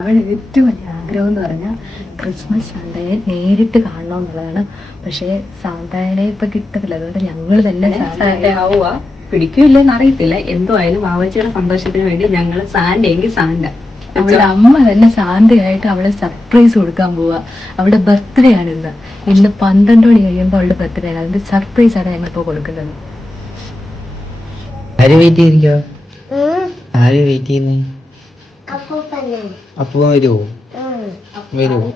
അവളുടെ ഏറ്റവും വലിയ ആഗ്രഹം എന്ന് പറഞ്ഞാൽ ക്രിസ്മസ് സാന്തയെ നേരിട്ട് കാണണം എന്നുള്ളതാണ്. പക്ഷേ സാന്തയെ ഇപ്പൊ കിട്ടത്തില്ല. അതുകൊണ്ട് ഞങ്ങൾ തന്നെ സാന്റ ആവുക. പിടിക്കില്ലെന്ന് അറിയത്തില്ല. എന്തോ ആയാലും വാവച്ചിയുടെ സന്തോഷത്തിന് വേണ്ടി ഞങ്ങൾ സാന്റയെങ്കിൽ സാന്റ. അവളുടെ അമ്മ തന്നെ സാന്തയായിട്ട് അവളെ സർപ്രൈസ് കൊടുക്കാൻ പോവുക. അവളുടെ ബർത്ത്ഡേ ആണ് ഇന്ന് 12 മണി കഴിയുമ്പോൾ അവളുടെ ബർത്ത്ഡേ ആണ്. അതിന്റെ സർപ്രൈസ് ആണ് ഞങ്ങളിപ്പോ കൊടുക്കുന്നത്. ആര് വെയിറ്റ് ചെയ്യുന്നേ? അപ്പൂ വരുമോ? വരുമോ?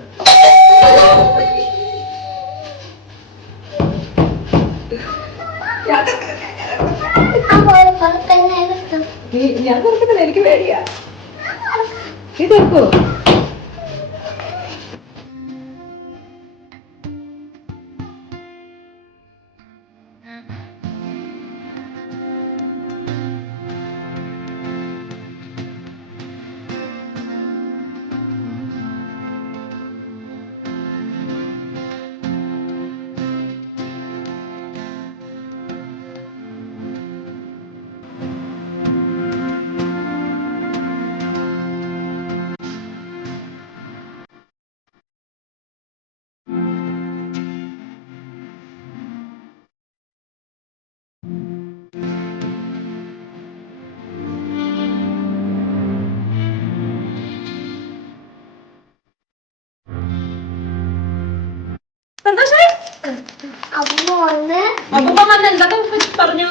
ഞാൻ തുറക്കുന്നില്ല, എനിക്ക് പേടിയാ. നീ തുറക്കോ? അപ്പൊ എന്തൊക്കെ പറഞ്ഞു?